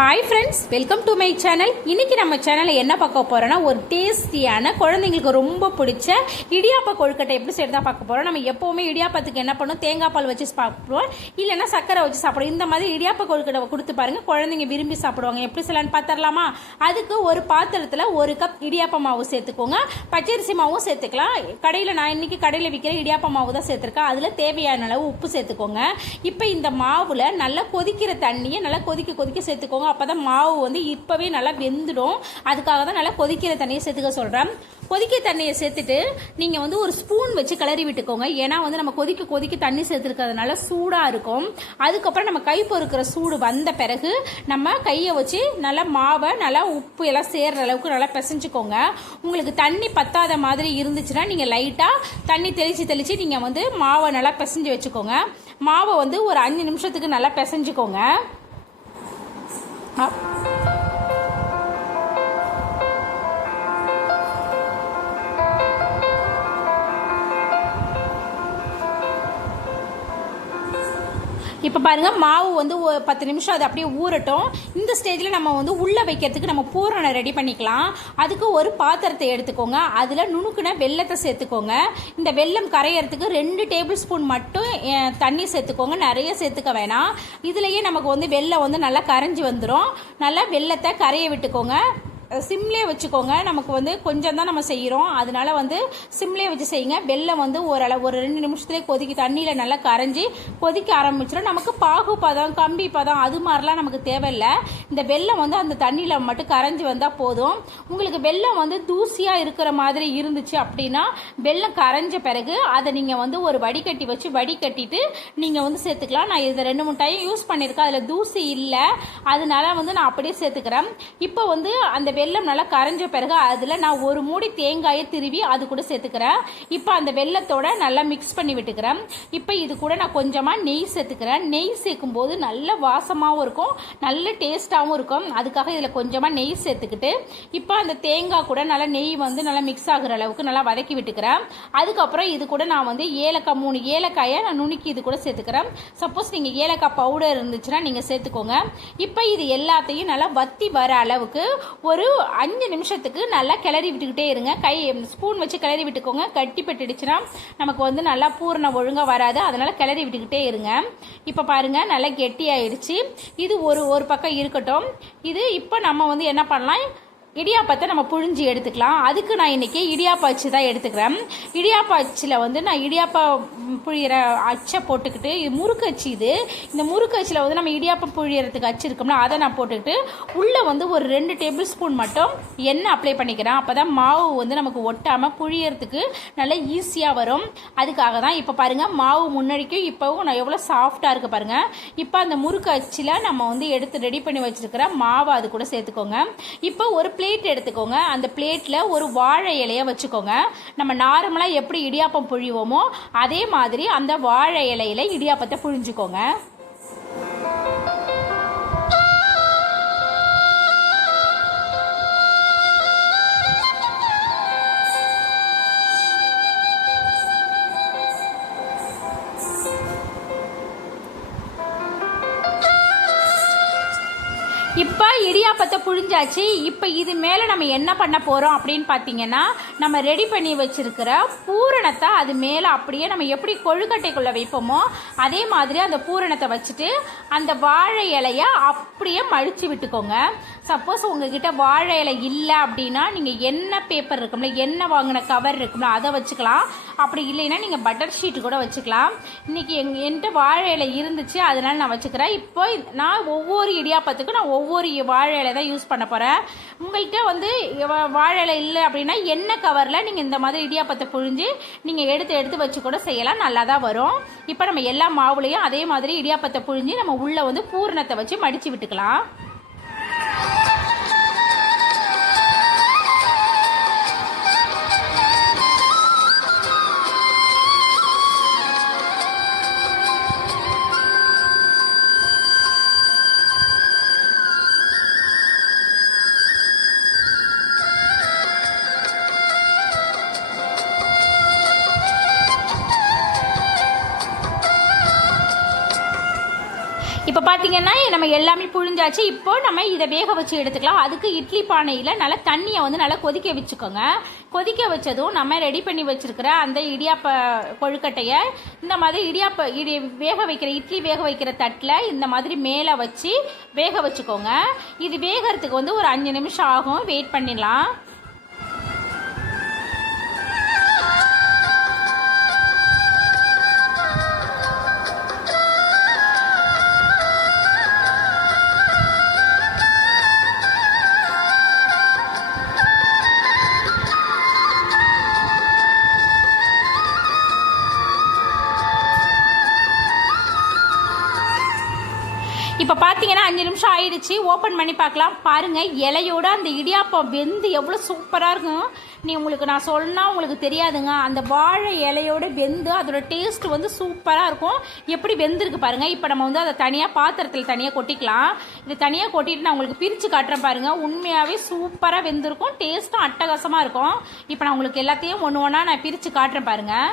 Hi friends welcome to my channel இன்றைக்கி நம்ம சேனலில் என்ன பார்க்க போகிறோன்னா ஒரு டேஸ்டியான குழந்தைங்களுக்கு ரொம்ப பிடிச்ச இடியாப்ப கொழுக்கட்டை எப்படி செய்யறதா பார்க்க போகிறோம் நம்ம எப்போவுமே இடியாப்பத்துக்கு என்ன பண்ணுவோம்? தேங்காய் பால் வச்சு சாப்பிடுவோம். இல்லைன்னா சக்கரை வச்சு சாப்பிடுவோம். இந்த மாதிரி இடியாப்ப கொழுக்கட்டை கொடுத்து பாருங்க. குழந்தைங்க விரும்பி சாப்பிடுவாங்க. எப்படி செய்யலான்னு பார்த்துடலாமா? அதுக்கு ஒரு பாத்திரத்தில் ஒரு கப் இடியாப்ப மாவு சேர்த்துக்கோங்க. பச்சரிசி மாவும் சேர்த்துக்கலாம். கடையில் நான் இன்னைக்கு கடையில் விற்கிற இடியாப்ப மாவு தான் சேர்த்துருக்கேன். அதில் தேவையான அளவு உப்பு சேர்த்துக்கோங்க. இப்போ இந்த மாவில் நல்லா கொதிக்கிற தண்ணியை நல்லா கொதிக்க கொதிக்க சேர்த்துக்கோங்க. அப்போ தான் மாவு வந்து இப்போவே நல்லா வெந்துடும். அதுக்காக தான் நல்லா கொதிக்கிற தண்ணியை சேர்த்துக்க சொல்கிறேன் கொதிக்க தண்ணியை சேர்த்துட்டு நீங்கள் வந்து ஒரு ஸ்பூன் வச்சு கிளறி விட்டுக்கோங்க. ஏன்னா வந்து நம்ம கொதிக்க கொதிக்க தண்ணி சேர்த்துருக்கிறதுனால சூடாக இருக்கும். அதுக்கப்புறம் நம்ம கை பொறுக்கிற சூடு வந்த பிறகு நம்ம கையை வச்சு நல்லா மாவை நல்லா உப்பு எல்லாம் சேர்கிற அளவுக்கு நல்லா பிசைஞ்சுக்கோங்க. உங்களுக்கு தண்ணி பத்தாத மாதிரி இருந்துச்சுன்னா நீங்கள் லைட்டாக தண்ணி தெளித்து தெளித்து நீங்கள் வந்து மாவை நல்லா பிசைஞ்சு வச்சுக்கோங்க. மாவை வந்து ஒரு அஞ்சு நிமிஷத்துக்கு நல்லா பிசைஞ்சுக்கோங்க. 好。இப்போ பாருங்க மாவு வந்து பத்து நிமிஷம் அது அப்படியே ஊறட்டும். இந்த ஸ்டேஜில் நம்ம வந்து உள்ளே வைக்கிறதுக்கு நம்ம பூரணை ரெடி பண்ணிக்கலாம். அதுக்கு ஒரு பாத்திரத்தை எடுத்துக்கோங்க. அதில் நுணுக்குன வெள்ளத்தை சேர்த்துக்கோங்க. இந்த வெல்லம் கரையிறதுக்கு ரெண்டு டேபிள் ஸ்பூன் மட்டும் தண்ணி சேர்த்துக்கோங்க. நிறைய சேர்த்துக்க வேணாம். இதுலேயே நமக்கு வந்து வெள்ளம் வந்து நல்லா கரைஞ்சி வந்துடும் நல்லா வெள்ளத்தை கரைய விட்டுக்கோங்க. சிம்லே வச்சுக்கோங்க. நமக்கு வந்து கொஞ்சம் தான் நம்ம செய்கிறோம் அதனால வந்து சிம்லே வச்சு செய்யுங்க. வெள்ளம் வந்து ஓரளவு ஒரு ரெண்டு நிமிஷத்துலேயே கொதிக்க தண்ணியில் நல்லா கரைஞ்சி கொதிக்க ஆரம்பிச்சிடும் நமக்கு பாகு பதம் கம்பி பதம் அது மாதிரிலாம் நமக்கு தேவையில்லை. இந்த வெள்ளம் வந்து அந்த தண்ணியில் மட்டும் கரைஞ்சி வந்தால் போதும். உங்களுக்கு வெள்ளம் வந்து தூசியாக இருக்கிற மாதிரி இருந்துச்சு அப்படின்னா வெள்ளம் கரைஞ்ச பிறகு அதை நீங்கள் வந்து ஒரு வடிகட்டி வச்சு வடிகட்டிட்டு நீங்கள் வந்து சேர்த்துக்கலாம். நான் இதை ரெண்டு மூணு டைம் யூஸ் பண்ணியிருக்கேன். அதில் தூசி இல்லை. அதனால வந்து நான் அப்படியே சேர்த்துக்கிறேன். இப்போ வந்து அந்த வெல்லம் நல்லா கரைஞ்ச பிறகு அதில் நான் ஒரு மூடி தேங்காயை திருவி அது கூட சேர்த்துக்கிறேன். இப்போ அந்த வெள்ளத்தோட நல்லா மிக்ஸ் பண்ணி விட்டுக்கிறேன். இப்போ இது கூட நான் கொஞ்சமாக நெய் சேர்த்துக்கிறேன். நெய் சேர்க்கும் போது நல்ல வாசமாகவும் இருக்கும் நல்ல டேஸ்ட்டாகவும் இருக்கும். அதுக்காக இதில் கொஞ்சமாக நெய் சேர்த்துக்கிட்டு இப்போ அந்த தேங்காய் கூட நல்லா நெய் வந்து நல்லா மிக்ஸ் ஆகுற அளவுக்கு நல்லா வதக்கி விட்டுக்கிறேன். அதுக்கப்புறம் இது கூட நான் வந்து ஏலக்காய் மூணு ஏலக்காயை நான் நுணுக்கி இது கூட சேர்த்துக்கிறேன். சப்போஸ் நீங்கள் ஏலக்காய் பவுடர் இருந்துச்சுன்னா நீங்கள் சேர்த்துக்கோங்க. இப்போ இது எல்லாத்தையும் நல்லா வத்தி வர அளவுக்கு ஒரு அஞ்சு நிமிஷத்துக்கு நல்லா கிளறி விட்டுக்கிட்டே இருங்க. கை ஸ்பூன் வச்சு கிளறி விட்டுக்கோங்க. கட்டி பட்டுடுச்சுன்னா நமக்கு வந்து நல்லா பூரணம் ஒழுங்காக வராது. அதனால் கிளறி விட்டுக்கிட்டே இருங்க. இப்போ பாருங்கள் நல்லா கெட்டியாயிடுச்சு இது ஒரு ஒரு பக்கம் இருக்கட்டும். இது இப்போ நம்ம வந்து என்ன பண்ணலாம்? இடியாப்பத்தை நம்ம புழிஞ்சு எடுத்துக்கலாம். அதுக்கு நான் இன்றைக்கி இடியாப்பா அச்சு தான் எடுத்துக்கிறேன். இடியாப்பா அச்சில் வந்து நான் இடியாப்பா புழியிற அச்சை போட்டுக்கிட்டு இது முறுக்கு அச்சு இது. இந்த முறுக்கு அச்சில் வந்து நம்ம இடியாப்பம் புழியறதுக்கு அச்சு இருக்கோம்னா அதை நான் போட்டுக்கிட்டு உள்ளே வந்து ஒரு ரெண்டு டேபிள் ஸ்பூன் மட்டும் எண்ணெய் அப்ளை பண்ணிக்கிறேன். அப்போ தான் மாவு வந்து நமக்கு ஒட்டாமல் புழியறதுக்கு நல்லா ஈஸியாக வரும். அதுக்காக தான் இப்போ பாருங்கள் மாவு முன்னாடிக்கும் இப்போவும் நான் எவ்வளோ சாஃப்டாக இருக்குது பாருங்கள் இப்போ அந்த முறுக்கு அச்சில் நம்ம வந்து எடுத்து ரெடி பண்ணி வச்சுருக்கிற மாவு அது கூட சேர்த்துக்கோங்க. இப்போ ஒரு பிளேட் எடுத்துக்கோங்க. அந்த பிளேட்டில் ஒரு வாழை இலையை வச்சுக்கோங்க. நம்ம நார்மலாக எப்படி இடியாப்பம் புழிவோமோ அதே மாதிரி அந்த வாழை இலையில இடியாப்பத்தை புழிஞ்சுக்கோங்க. இப்போ இடியாப்பத்தை புழிஞ்சாச்சு இப்போ இது மேலே நம்ம என்ன பண்ண போகிறோம் அப்படின்னு பார்த்தீங்கன்னா நம்ம ரெடி பண்ணி வச்சுருக்கிற பூரணத்தை அது மேலே அப்படியே நம்ம எப்படி கொழுக்கட்டைக்குள்ளே வைப்போமோ அதே மாதிரி அந்த பூரணத்தை வச்சுட்டு அந்த வாழை இலைய அப்படியே மடித்து விட்டுக்கோங்க. சப்போஸ் உங்ககிட்ட வாழை இலை இல்லை அப்படின்னா நீங்கள் என்ன பேப்பர் இருக்கும்ல என்ன வாங்கின கவர் இருக்கும்ல அதை வச்சுக்கலாம். அப்படி இல்லைன்னா நீங்கள் பட்டர் ஷீட் கூட வச்சுக்கலாம். இன்றைக்கி எங் என்கிட்ட வாழை இலை இருந்துச்சு அதனால் நான் வச்சுக்கிறேன். இப்போ நான் ஒவ்வொரு இடியாப்பத்துக்கும் நான் ஒவ்வொரு வாழை இலை தான் யூஸ் பண்ண போகிறேன் உங்கள்கிட்ட வந்து வாழை இலை இல்லை அப்படின்னா என்ன கவரில் நீங்கள் இந்த மாதிரி இடியாப்பத்தை புழிஞ்சு நீங்கள் எடுத்து எடுத்து வச்சு கூட செய்யலாம். நல்லா தான் வரும். இப்போ நம்ம எல்லா மாவுலையும் அதே மாதிரி இடியாப்பத்தை புழிஞ்சு நம்ம உள்ளே வந்து பூரணத்தை வச்சு மடித்து விட்டுக்கலாம். பார்த்தீங்கன்னா நம்ம எல்லாமே புழிஞ்சாச்சு. இப்போ நம்ம இதை வேக வச்சு எடுத்துக்கலாம். அதுக்கு இட்லி பானையில் நல்லா தண்ணியை வந்து நல்லா கொதிக்க வச்சுக்கோங்க. கொதிக்க வச்சதும் நம்ம ரெடி பண்ணி வச்சிருக்கிற அந்த இடியாப்ப கொழுக்கட்டையை இந்த மாதிரி இடியாப்ப இடி வேக வைக்கிற இட்லி வேக வைக்கிற தட்டில் இந்த மாதிரி மேலே வச்சு வேக வச்சுக்கோங்க. இது வேகறதுக்கு வந்து ஒரு அஞ்சு நிமிஷம் ஆகும். வெயிட் பண்ணிடலாம். இப்போ பார்த்தீங்கன்னா அஞ்சு நிமிஷம் ஆயிடுச்சு. ஓப்பன் பண்ணி பார்க்கலாம். பாருங்கள் இலையோட அந்த இடியாப்பம் வெந்து எவ்வளோ சூப்பராக இருக்கும். நீ உங்களுக்கு நான் சொன்னால் உங்களுக்கு தெரியாதுங்க. அந்த வாழை இலையோட வெந்து அதோட டேஸ்ட் வந்து சூப்பராக இருக்கும். எப்படி வெந்திருக்கு பாருங்கள் இப்போ நம்ம வந்து அதை தனியாக பாத்திரத்தில் தனியாக கொட்டிக்கலாம். இது தனியாக கொட்டிட்டு நான் உங்களுக்கு பிரித்து காட்டுறேன் பாருங்கள் உண்மையாகவே சூப்பராக வெந்திருக்கும். டேஸ்ட்டும் அட்டகாசமாக இருக்கும். இப்போ நான் உங்களுக்கு எல்லாத்தையும் ஒன்று ஒன்றா நான் பிரித்து காட்டுறேன் பாருங்கள்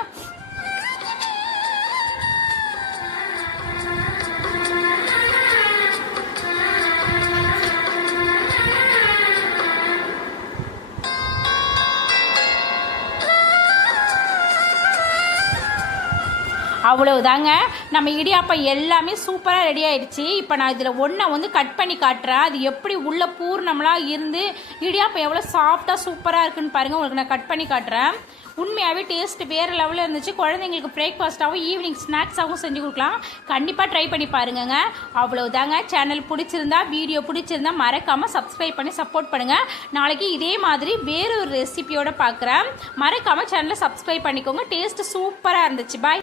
அவ்வளவுதாங்க. நம்ம இடியாப்பம் எல்லாமே சூப்பராக ரெடி ஆயிடுச்சு. இப்போ நான் இதில் ஒன்றை வந்து கட் பண்ணி காட்டுறேன். அது எப்படி உள்ள பூர்ணம்லாம் இருந்து இடியாப்பம் எவ்வளோ சாஃப்டாக சூப்பராக இருக்குன்னு பாருங்கள் உங்களுக்கு நான் கட் பண்ணி காட்டுறேன். உண்மையாகவே டேஸ்ட் வேறு லெவலில் இருந்துச்சு. குழந்தைங்களுக்கு பிரேக்ஃபாஸ்ட்டாகவும் ஈவினிங் ஸ்நாக்ஸாகவும் செஞ்சு கொடுக்கலாம். கண்டிப்பாக ட்ரை பண்ணி பாருங்கங்க. அவ்வளோதாங்க சேனல் பிடிச்சிருந்தா வீடியோ பிடிச்சிருந்தா மறக்காமல் சப்ஸ்கிரைப் பண்ணி சப்போர்ட் பண்ணுங்கள் நாளைக்கு இதே மாதிரி வேறு ஒரு ரெசிபியோட பார்க்குறேன் மறக்காமல் சேனலை சப்ஸ்கிரைப் பண்ணிக்கோங்க. டேஸ்ட்டு சூப்பராக இருந்துச்சு. பாய்